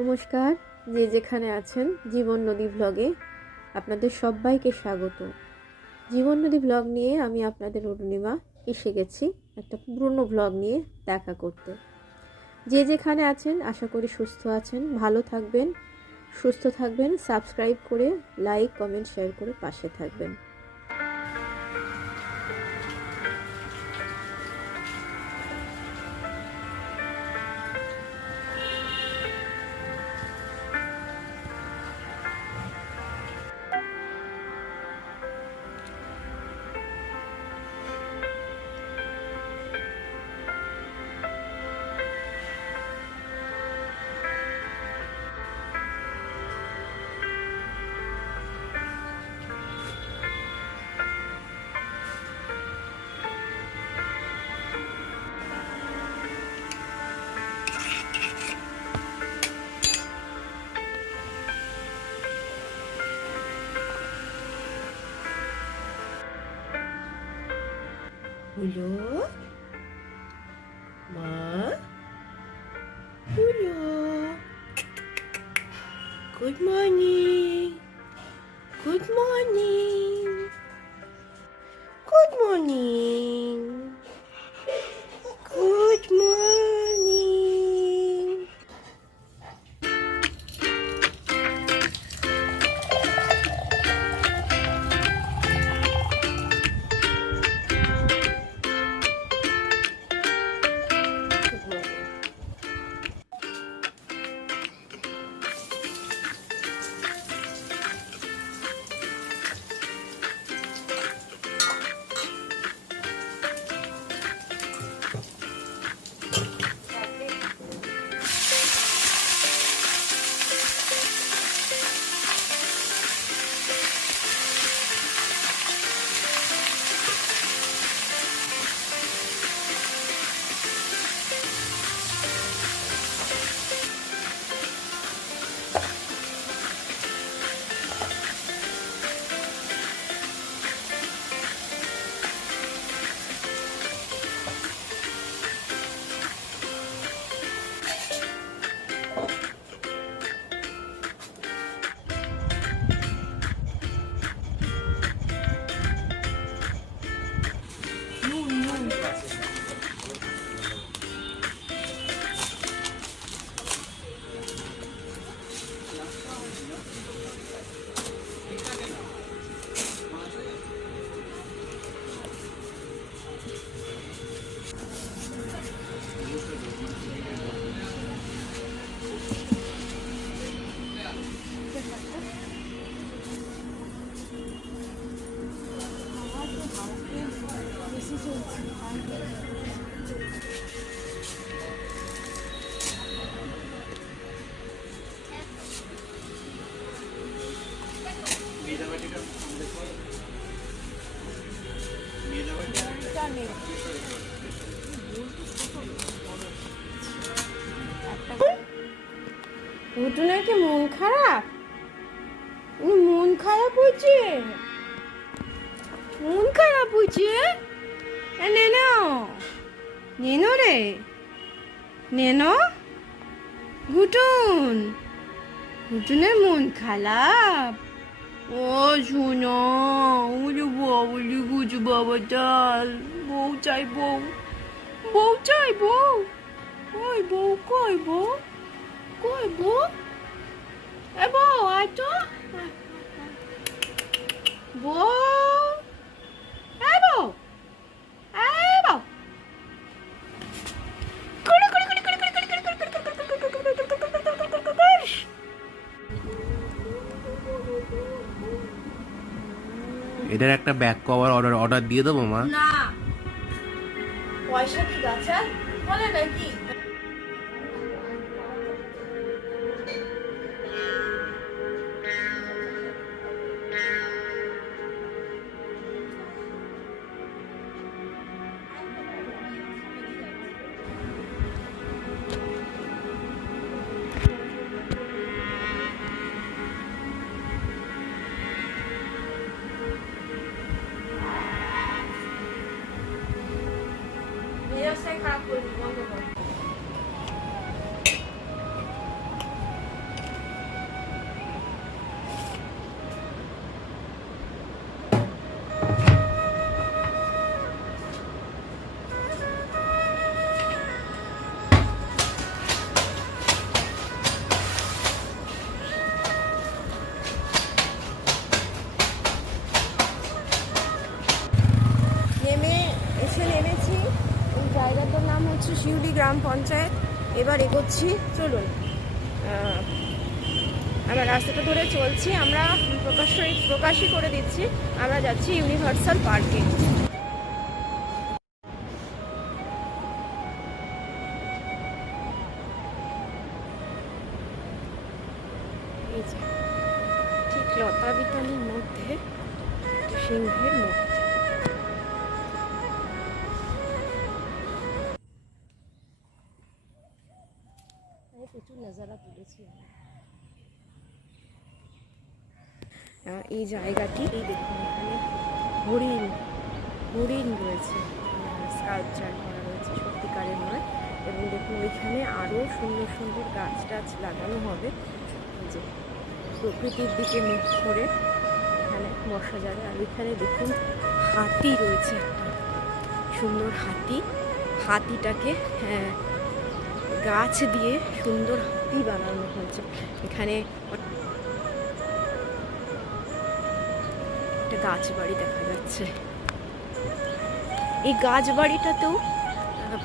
নমস্কার, যে যেখানে আছেন জীবন নদী ব্লগে আপনাদের সবাইকে স্বাগত। জীবন নদী ব্লগ নিয়ে আমি আপনাদের অরুণিমা এসে গেছি একটা পুরনো ব্লগ নিয়ে দেখা করতে। যে যেখানে আছেন আশা করি সুস্থ আছেন, ভালো থাকবেন, সুস্থ থাকবেন। সাবস্ক্রাইব করে লাইক কমেন্ট শেয়ার করে পাশে থাকবেন। Hulo? Ma? Hulo? Good morning. Good morning. Good morning. Good morning. Good morning. ঘুটুনের কি মন খারাপ? মন খারাপ হয়েছে? মন খারাপ হয়েছে? নেনো নেনো রে, নেনো। ঘুটুন, ঘুটুনের মন খারাপ। ও শোনো, ওরে বাবলি গুজু বাবা ডাল, বউ চাই বউ, বউ চাই বউ। ওই বউ কই বউ? কই বউ? এ বউ আয় তো। বউ, এ বউ, এ বউ। এটার একটা ব্যাক কভার অর্ডার দিয়ে দেবো মা। না, পয়সা কি গাছা বলে নাকি? মেজাজটাই খারাপ করে বন্ধ কর। হচ্ছে শিউলি গ্রাম পঞ্চায়েত। এবার এগোচ্ছি, চলুন। আমরা রাস্তাটা ধরে চলছি, আমরা প্রকাশই করে দিচ্ছি আমরা যাচ্ছি ইউনিভার্সাল পার্কে। এই যে ঠিক লতা বিতানের মধ্যে সিংহের মূর্তি। প্রচুর নজারা তুলেছি। এই জায়গাটি, এই দেখুন এখানে হরিণ হরিণ রয়েছে, স্কাল্পচার করা রয়েছে, সত্যিকারের নয়। এবং দেখুন ওইখানে আরও সুন্দর সুন্দর গাছ টাছ লাগানো হবে, যে প্রকৃতির দিকে মুখ করে এখানে বসা যাবে। আর ওইখানে দেখুন হাতি রয়েছে, একটা সুন্দর হাতি। হাতিটাকে গাছ দিয়ে সুন্দর হাতি বানানো হয়েছে। এখানে একটা গাছ বাড়ি দেখা যাচ্ছে। এই গাছ বাড়িটাতেও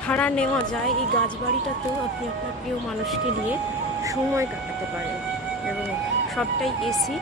ভাড়া নেওয়া যায়। এই গাছ বাড়িটাতেও আপনি আপনার প্রিয় মানুষকে নিয়ে সময় কাটাতে পারেন এবং সবটাই এসি।